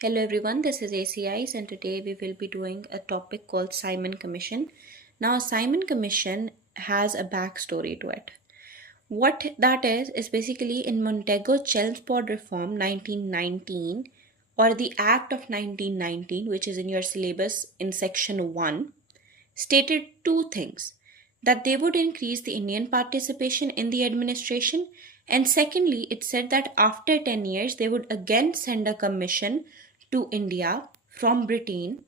Hello everyone, this is ACIs and today we will be doing a topic called Simon Commission. Now, Simon Commission has a backstory to it. What that is basically in Montego Chelmsford Reform 1919 or the Act of 1919, which is in your syllabus in section 1, stated two things: that they would increase the Indian participation in the administration, and secondly, it said that after 10 years they would again send a commission to India from Britain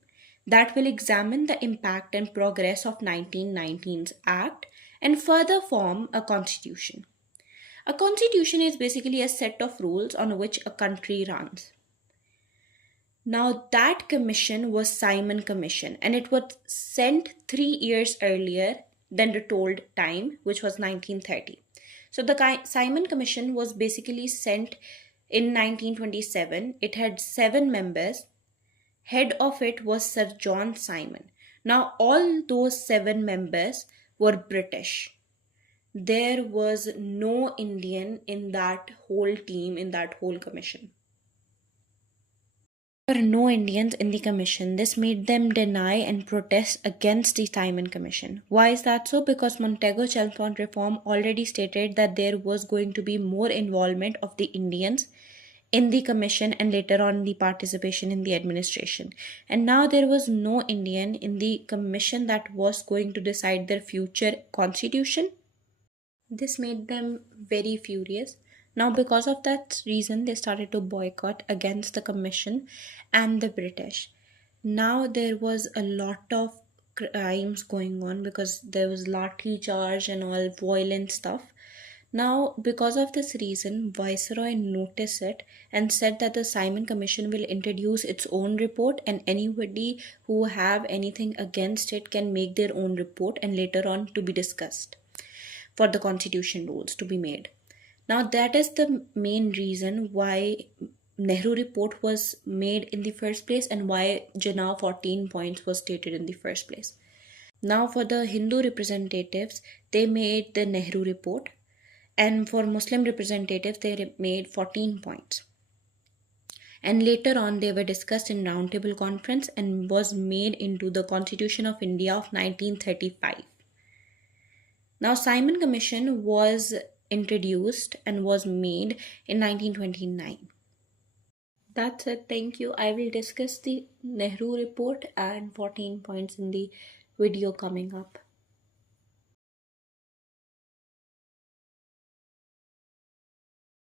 that will examine the impact and progress of 1919's Act and further form a constitution. A constitution is basically a set of rules on which a country runs. Now that commission was Simon Commission and it was sent 3 years earlier than the told time, which was 1930. So the Simon Commission was basically sent in 1927. It had 7 members. Head of it was Sir John Simon. Now all those 7 members were British. There was no Indian in that whole team, in that whole commission. There were no Indians in the commission. This made them deny and protest against the Simon Commission. Why is that so? Because Montego Chelmsford Reform already stated that there was going to be more involvement of the Indians in the commission and later on the participation in the administration. And now there was no Indian in the commission that was going to decide their future constitution. This made them very furious. Now, because of that reason, they started to boycott against the commission and the British. Now, there was a lot of crimes going on because there was lathi charge and all violent stuff. Now, because of this reason, Viceroy noticed it and said that the Simon Commission will introduce its own report, and anybody who have anything against it can make their own report and later on to be discussed for the constitution rules to be made. Now that is the main reason why Nehru report was made in the first place and why Jinnah 14 points was stated in the first place. Now for the Hindu representatives, they made the Nehru report, and for Muslim representatives, they made 14 points. And later on, they were discussed in Roundtable Conference and was made into the Constitution of India of 1935. Now, Simon Commission was introduced and was made in 1929. That's it. Thank you. I will discuss the Nehru report and 14 points in the video coming up.